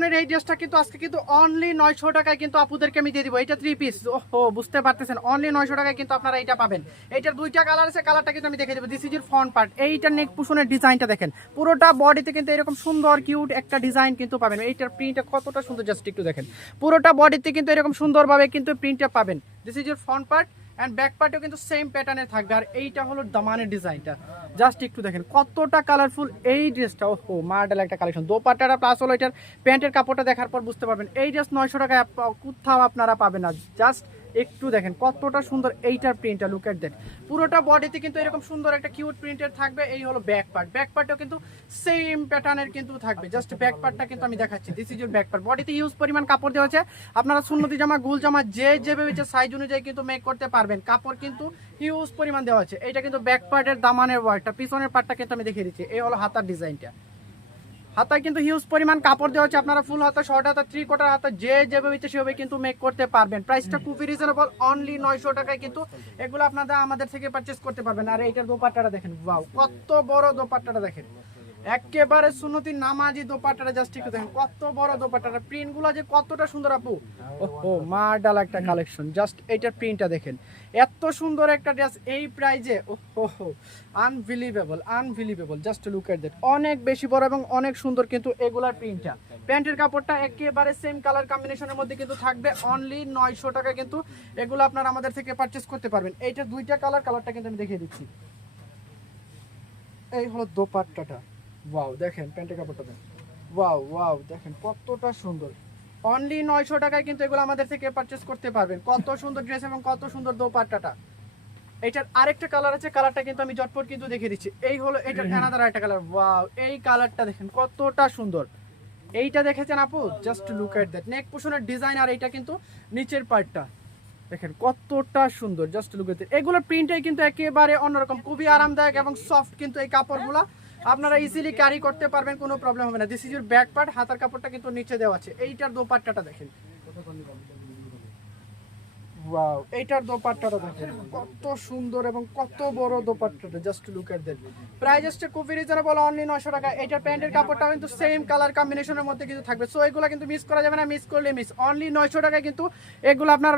কটনের এই ড্রেসটা কিন্তু আজকে কিন্তু অনলি 900 টাকায় কিন্তু আপুদেরকে আমি দিয়ে দিব। এটা 3 পিস, ওহো বুঝতে পারতেছেন, অনলি 900 টাকায় কিন্তু আপনারা এটা পাবেন। এইটার দুইটা কালার আছে, কালারটা কিন্তু আমি দেখিয়ে দেবো। দিস ইজ এর ফ্রন্ট পার্ট, এইটার নেক পোর্শনের ডিজাইনটা দেখেন, পুরোটা বডিতে কিন্তু এরকম সুন্দর কিউট একটা ডিজাইন কিন্তু পাবেন। এইটার প্রিন্টটা কতটা সুন্দর জাস্ট একটু দেখেন, পুরোটা বডিতে কিন্তু এরকম সুন্দরভাবে কিন্তু প্রিন্টটা পাবেন। দিস ইজ এর ফ্রন্ট পার্ট অ্যান্ড ব্যাক পার্টও কিন্তু সেম প্যাটার্নের থাকবে। আর এইটা হলো দামানের ডিজাইনটা, জাস্ট একটু দেখেন কতটা কালারফুল এই ড্রেসটা। ওহো মার্ডাল একটা কালেকশন, দোপাট্টাটা প্লাস হলো এটার প্যান্টের কাপড়টা দেখার পর বুঝতে পারবেন এই ড্রেস 900 টাকায় কোথাও আপনারা পাবেন না। জাস্ট একটু দেখেন কতটা সুন্দর এইটার প্রিন্টটা, লুক এট দ্যাট। পুরোটা বডিতে কিন্তু এরকম সুন্দর একটা কিউট প্রিন্টের থাকবে। এই হলো ব্যাক পার্ট, ব্যাক পার্টও কিন্তু সেম প্যাটার্নের কিন্তু থাকবে। জাস্ট ব্যাক পার্টটা কিন্তু আমি দেখাচ্ছি, this is your back part. বডিতে হিউজ পরিমাণ কাপড় দেওয়া আছে, আপনারা সুন্নতি জামা গুল জামা যেভাবে সাইজ অনুযায়ী কিন্তু মেক করতে পারবেন। কাপড় কিন্তু হিউজ পরিমাণ দেওয়া আছে। এটা কিন্তু ব্যাক পার্টের দামানের ওয়ার্কটা, পিছনের পার্টটা কিন্তু আমি দেখিয়ে দিচ্ছি। এই হলো হাতার ডিজাইনটা, হাতায় কিন্তু হিউজ পরিমাণ কাপড় দেওয়া হচ্ছে। আপনারা ফুল হাতা, শর্ট হাতা, 3/4 হাতা যেভাবে ইচ্ছে সেভাবে কিন্তু মেক করতে পারবেন। প্রাইসটা খুবই রিজনেবল, অনলি 900 টাকায় কিন্তু এগুলো আপনারা আমাদের থেকে পারচেস করতে পারবেন। আর এইটার দোপাট্টাটা দেখেন, ওয়াও কত বড় দোপাট্টাটা দেখেন, একেবারে সুন্নতি নামাজি দোপাট্টাটা জাস্ট একটু দেখেন কত বড় দোপাট্টাটা, প্রিন্টগুলো যে কতটা সুন্দর আপু, ওহো মার্ডাল একটা কালেকশন। জাস্ট এইটার প্রিন্টটা দেখেন, এত সুন্দর একটা ড্রেস এই প্রাইজে, ওহো unbelievable unbelievable. Just look at that, অনেক বেশি বড় এবং অনেক সুন্দর কিন্তু এগুলার প্রিন্টটা। প্যান্টের কাপড়টা একেবারে সেম কালার কম্বিনেশনের মধ্যে কিন্তু থাকবে। অনলি 900 টাকা কিন্তু এগুলো আপনারা আমাদের থেকে পারচেস করতে পারবেন। এইটা দুইটা কালার, কালারটা কিন্তু আমি দেখিয়ে দিচ্ছি। এই হলো দোপাট্টাটা, ওয়াও দেখেন প্যান্টের কাপড়টা দেখেন, ওয়াও ওয়াও দেখেন কতটা সুন্দর। অনলি 900 টাকায় কিন্তু এগুলো আমাদের থেকে পারচেস করতে পারবেন। কত সুন্দর ড্রেস এবং কত সুন্দর দোপাট্টাটা। এটার আরেকটা কালার আছে, কালারটা কিন্তু আমি জটপট কিন্তু দেখে দিচ্ছি। এই হলো এটার অ্যানাদার আরেকটা কালার, ওয়াও এই কালারটা দেখেন কতটা সুন্দর। এইটা দেখেছেন আপু, just look at that, neck পোর্শনের ডিজাইন। আর এইটা কিন্তু নিচের পার্টটা দেখেন কতটা সুন্দর, জাস্ট লুক এট দ্যাট। এগুলোর প্রিন্টটাই কিন্তু একেবারে অন্যরকম, খুবই আরামদায়ক এবং সফট কিন্তু এই কাপড়গুলো আপনারা ইজিলি ক্যারি করতে পারবেন, কোনো প্রবলেম হবে না। This is your back part, হাতার কাপড়টা কিন্তু নিচে দেওয়া আছে। এইটার দোপাট্টাটা দেখেন, ওয়াও এইটার দোপাট্টাটা দেখেন কত সুন্দর এবং কত বড় দোপাট্টাটা, জাস্ট লুক এট দ্যাট। প্রাইসটা খুবই রিজনেবল, অনলি 900 টাকা। এটার প্যান্টের কাপড়টা কিন্তু সেম কালার কম্বিনেশনের মধ্যে কিন্তু থাকবে। সো এগুলো কিন্তু মিস করা যাবে না, মিস করলে মিস। অনলি 900 টাকায় কিন্তু এগুলো আপনারা